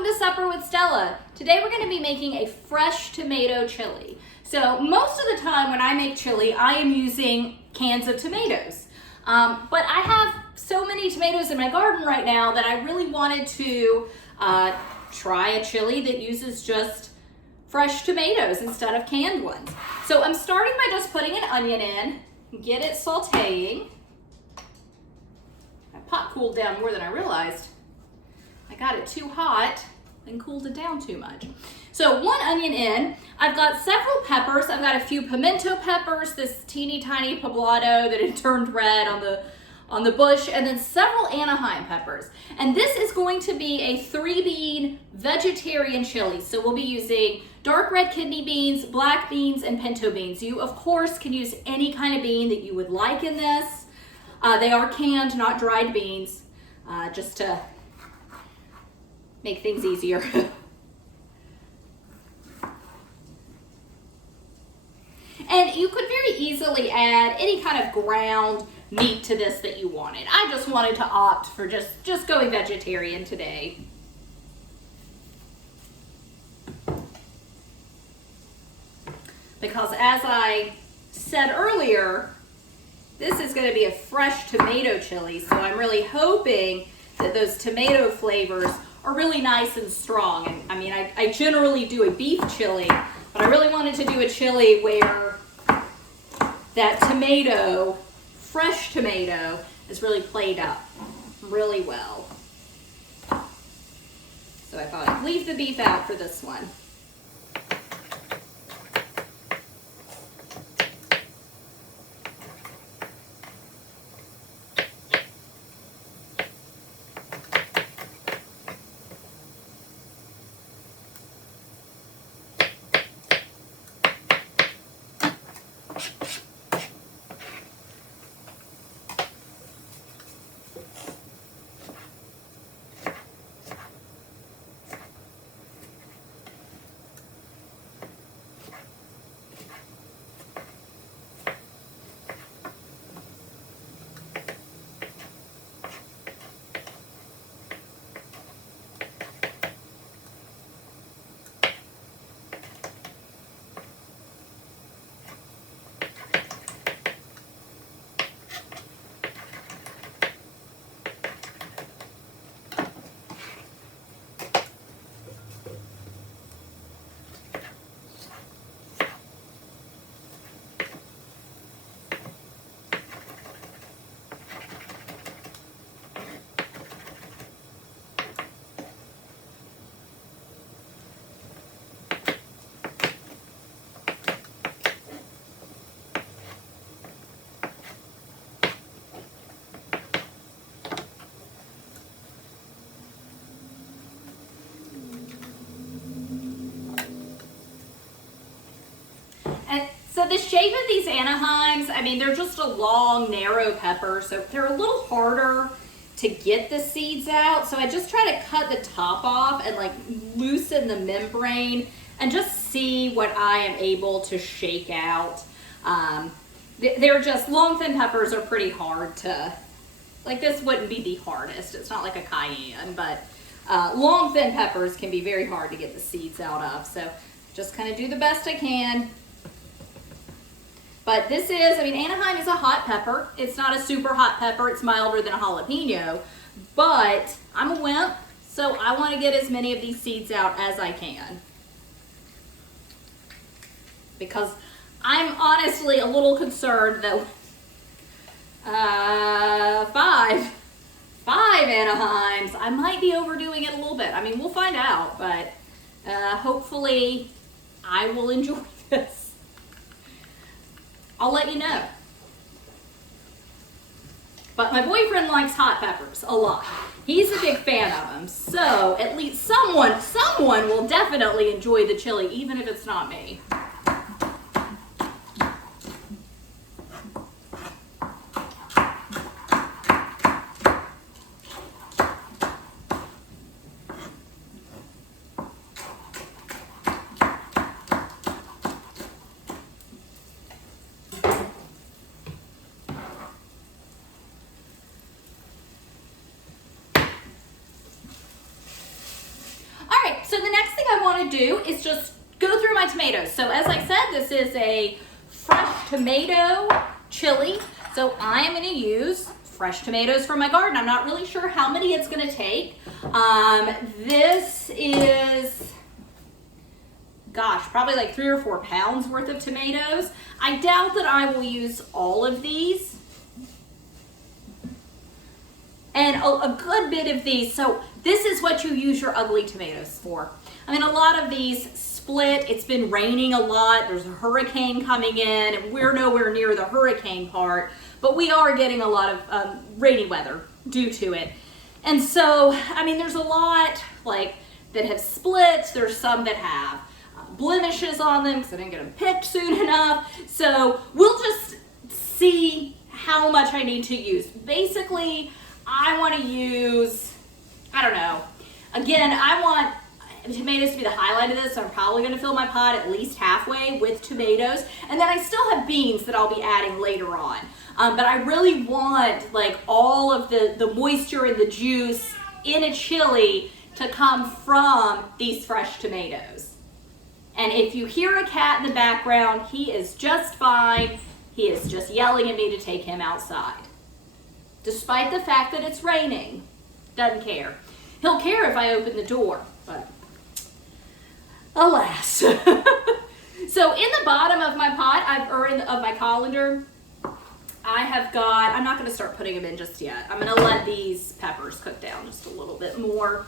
Welcome to Supper with Stella. Today we're going to be making a fresh tomato chili. So most of the time when I make chili, I am using cans of tomatoes. But I have so many tomatoes in my garden right now that I really wanted to try a chili that uses just fresh tomatoes instead of canned ones. So I'm starting by just putting an onion in, get it sauteing. My pot cooled down more than I realized. I got it too hot and cooled it down too much. So one onion in, I've got several peppers. I've got a few pimento peppers, this teeny tiny poblano that had turned red on the bush, and then several Anaheim peppers. And this is going to be a 3-bean vegetarian chili. So we'll be using dark red kidney beans, black beans, and pinto beans. You, of course, can use any kind of bean that you would like in this. They are canned, not dried beans, just to make things easier. And you could very easily add any kind of ground meat to this that you wanted. I just wanted to opt for just going vegetarian today. Because as I said earlier, this is going to be a fresh tomato chili, so I'm really hoping that those tomato flavors are really nice and strong. And I mean, I generally do a beef chili, but I really wanted to do a chili where that tomato, fresh tomato, is really played up really well. So I thought I'd leave the beef out for this one. And so the shape of these Anaheims, I mean, they're just a long, narrow pepper, so they're a little harder to get the seeds out. So I just try to cut the top off and like loosen the membrane and just see what I am able to shake out. They're just, long thin peppers are pretty hard to, like this wouldn't be the hardest. It's not like a cayenne, but long thin peppers can be very hard to get the seeds out of. So just kind of do the best I can. But this is, I mean, Anaheim is a hot pepper. It's not a super hot pepper. It's milder than a jalapeno. But I'm a wimp, so I want to get as many of these seeds out as I can. Because I'm honestly a little concerned that five Anaheims, I might be overdoing it a little bit. I mean, we'll find out, but hopefully I will enjoy this. I'll let you know. But my boyfriend likes hot peppers a lot. He's a big fan of them. So at least someone will definitely enjoy the chili, even if it's not me. so the next thing I want to do is just go through my tomatoes. So as I said, this is a fresh tomato chili. So I am going to use fresh tomatoes from my garden. I'm not really sure how many it's going to take. This is, gosh, probably like 3 or 4 pounds worth of tomatoes. I doubt that I will use all of these. And a good bit of these. So this is what you use your ugly tomatoes for. I mean, a lot of these split. It's been raining a lot. There's a hurricane coming in, and we're nowhere near the hurricane part, but we are getting a lot of rainy weather due to it. And so, I mean, there's a lot like that have split. There's some that have blemishes on them because I didn't get them picked soon enough. So we'll just see how much I need to use. Basically, I want to use, I don't know. Again, I want tomatoes to be the highlight of this, so I'm probably going to fill my pot at least halfway with tomatoes. And then I still have beans that I'll be adding later on. But I really want like all of the moisture and the juice in a chili to come from these fresh tomatoes. And if you hear a cat in the background, he is just fine. He is just yelling at me to take him outside. Despite the fact that it's raining, doesn't care. He'll care if I open the door, but alas. So in the bottom of my pot, of my colander, I have got, I'm not going to start putting them in just yet. I'm going to let these peppers cook down just a little bit more.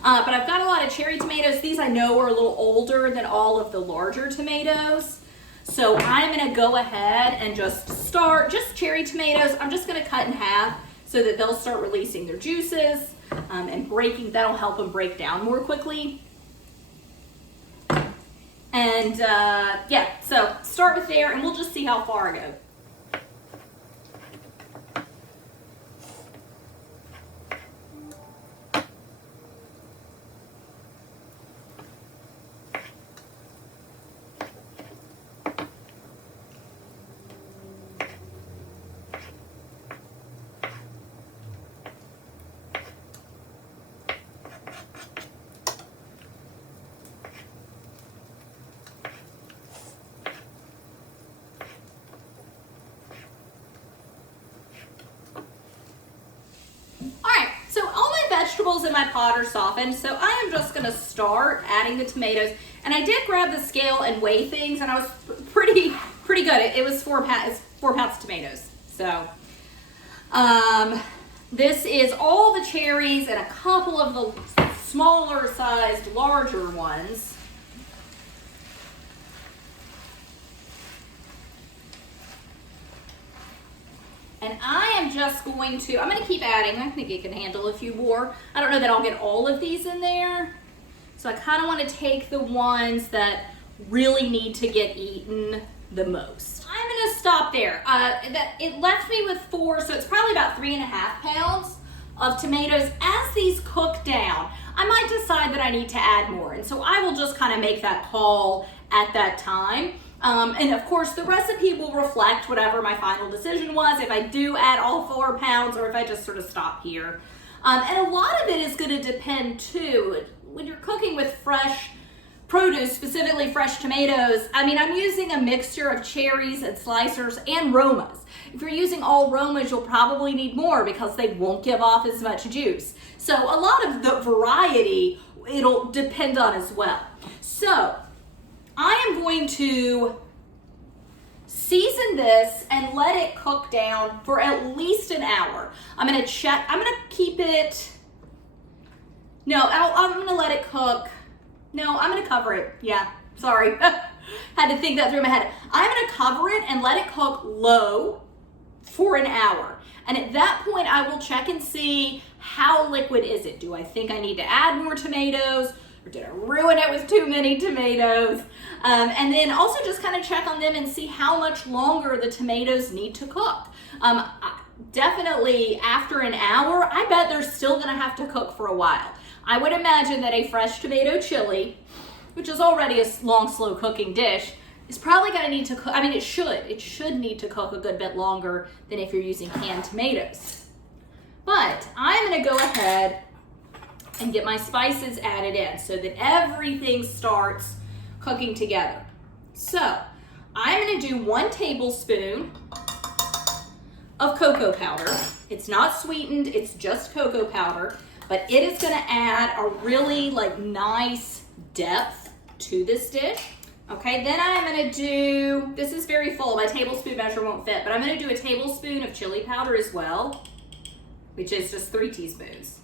But I've got a lot of cherry tomatoes. These I know are a little older than all of the larger tomatoes. So I'm going to go ahead and just cherry tomatoes. I'm just going to cut in half so that they'll start releasing their juices and breaking. That'll help them break down more quickly. And yeah, so start with there and we'll just see how far I go. Vegetables in my pot are softened, so I am just going to start adding the tomatoes. And I did grab the scale and weigh things, and I was pretty good. It was 4 pounds of tomatoes. So this is all the cherries and a couple of the smaller sized, larger ones. And I am just going to, I'm going to keep adding. I think it can handle a few more. I don't know that I'll get all of these in there. So I kind of want to take the ones that really need to get eaten the most. I'm going to stop there. It left me with 4, so it's probably about 3.5 pounds of tomatoes. As these cook down, I might decide that I need to add more. And so I will just kind of make that call at that time. And of course the recipe will reflect whatever my final decision was, if I do add all 4 pounds or if I just sort of stop here. And a lot of it is going to depend too, when you're cooking with fresh produce, specifically fresh tomatoes. I mean, I'm using a mixture of cherries and slicers and Romas. If you're using all Romas, you'll probably need more because they won't give off as much juice. So a lot of the variety, it'll depend on as well. So I am going to season this and let it cook down for at least an hour. I'm going to check, I'm going to keep it, no, I'm going to let it cook. No, I'm going to cover it. Yeah, sorry. Had to think that through my head. I'm going to cover it and let it cook low for an hour. And at that point, I will check and see how liquid is it. Do I think I need to add more tomatoes? Or did I ruin it with too many tomatoes? And then also just kind of check on them and see how much longer the tomatoes need to cook. Definitely after an hour, I bet they're still going to have to cook for a while. I would imagine that a fresh tomato chili, which is already a long, slow cooking dish, is probably going to need to cook. I mean, it should need to cook a good bit longer than if you're using canned tomatoes. But I'm going to go ahead and get my spices added in so that everything starts cooking together. So I'm going to do 1 tablespoon of cocoa powder. It's not sweetened, it's just cocoa powder, but it is going to add a really nice depth to this dish. Okay, then I'm going to do, this is very full, my tablespoon measure won't fit, but I'm going to do a tablespoon of chili powder as well, which is just 3 teaspoons.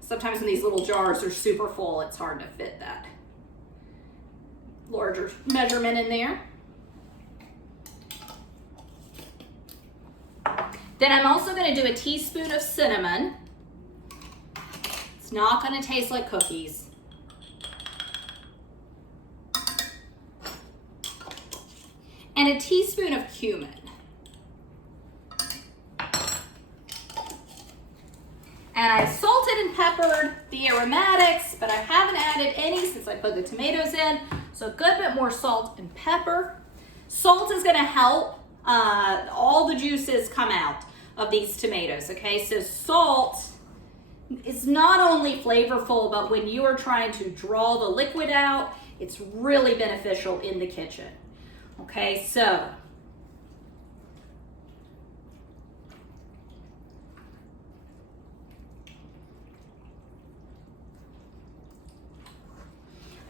Sometimes when these little jars are super full, it's hard to fit that larger measurement in there. Then I'm also going to do a teaspoon of cinnamon. It's not going to taste like cookies. And a teaspoon of cumin. And I salted and peppered the aromatics, but I haven't added any since I put the tomatoes in. So a good bit more salt and pepper. Salt is going to help all the juices come out of these tomatoes, okay? So salt is not only flavorful, but when you are trying to draw the liquid out, it's really beneficial in the kitchen. Okay, so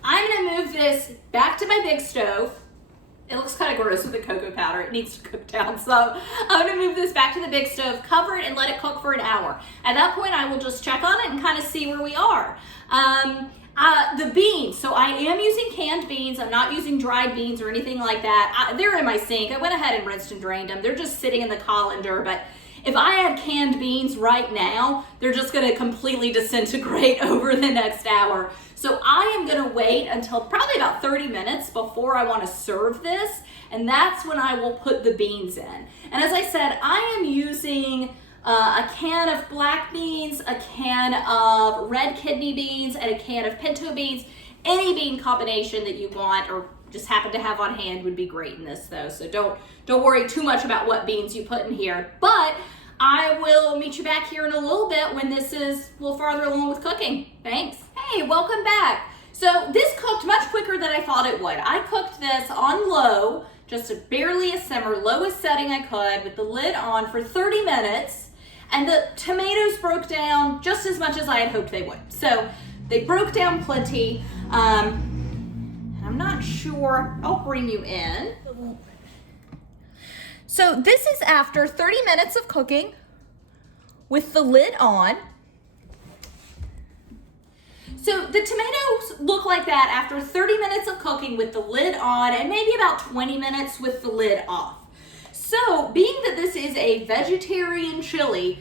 I'm gonna move this back to my big stove. It looks kind of gross with the cocoa powder. It needs to cook down. So I'm gonna move this back to the big stove, cover it, and let it cook for an hour. At that point, I will just check on it and kind of see where we are. The beans, so I am using canned beans. I'm not using dried beans or anything like that. They're in my sink. I went ahead and rinsed and drained them. They're just sitting in the colander, but if I add canned beans right now, they're just gonna completely disintegrate over the next hour. So I am gonna wait until probably about 30 minutes before I wanna serve this, and that's when I will put the beans in. And as I said, I am using a can of black beans, a can of red kidney beans, and a can of pinto beans. Any bean combination that you want or just happen to have on hand would be great in this though. So don't worry too much about what beans you put in here. But I will meet you back here in a little bit when this is a little farther along with cooking. Thanks. Hey, welcome back. So this cooked much quicker than I thought it would. I cooked this on low, just barely a simmer, lowest setting I could, with the lid on for 30 minutes. And the tomatoes broke down just as much as I had hoped they would. So they broke down plenty. I'm not sure, I'll bring you in. So this is after 30 minutes of cooking with the lid on. So the tomatoes look like that after 30 minutes of cooking with the lid on and maybe about 20 minutes with the lid off. So being that this is a vegetarian chili,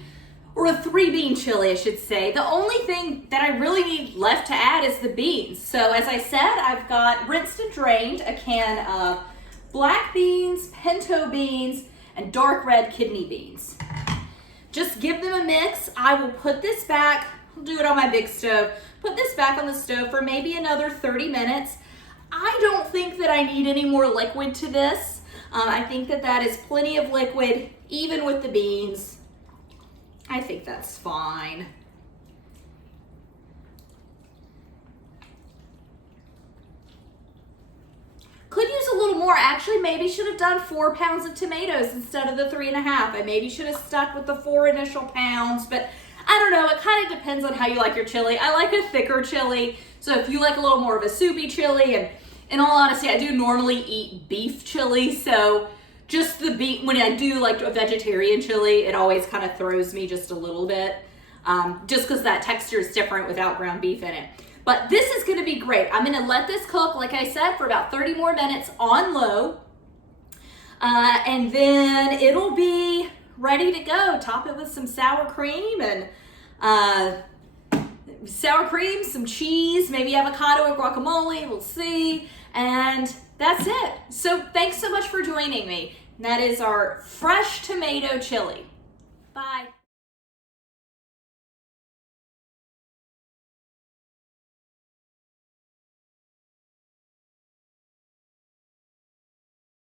or a 3-bean chili, I should say, the only thing that I really need left to add is the beans. So as I said, I've got rinsed and drained a can of black beans, pinto beans, and dark red kidney beans. Just give them a mix. I will put this back, I'll do it on my big stove, put this back on the stove for maybe another 30 minutes. I don't think that I need any more liquid to this. I think that is plenty of liquid, even with the beans. I think that's fine. Could use a little more. Actually, maybe should have done 4 pounds of tomatoes instead of the 3.5. I maybe should have stuck with the 4 initial pounds, but I don't know. It kind of depends on how you like your chili. I like a thicker chili, so if you like a little more of a soupy chili, and in all honesty, I do normally eat beef chili, so just the beef, when I do like a vegetarian chili, it always kind of throws me just a little bit, just because that texture is different without ground beef in it. But this is gonna be great. I'm gonna let this cook, like I said, for about 30 more minutes on low, and then it'll be ready to go. Top it with some sour cream and some cheese, maybe avocado or guacamole, we'll see. And that's it. So thanks so much for joining me. That is our fresh tomato chili. Bye.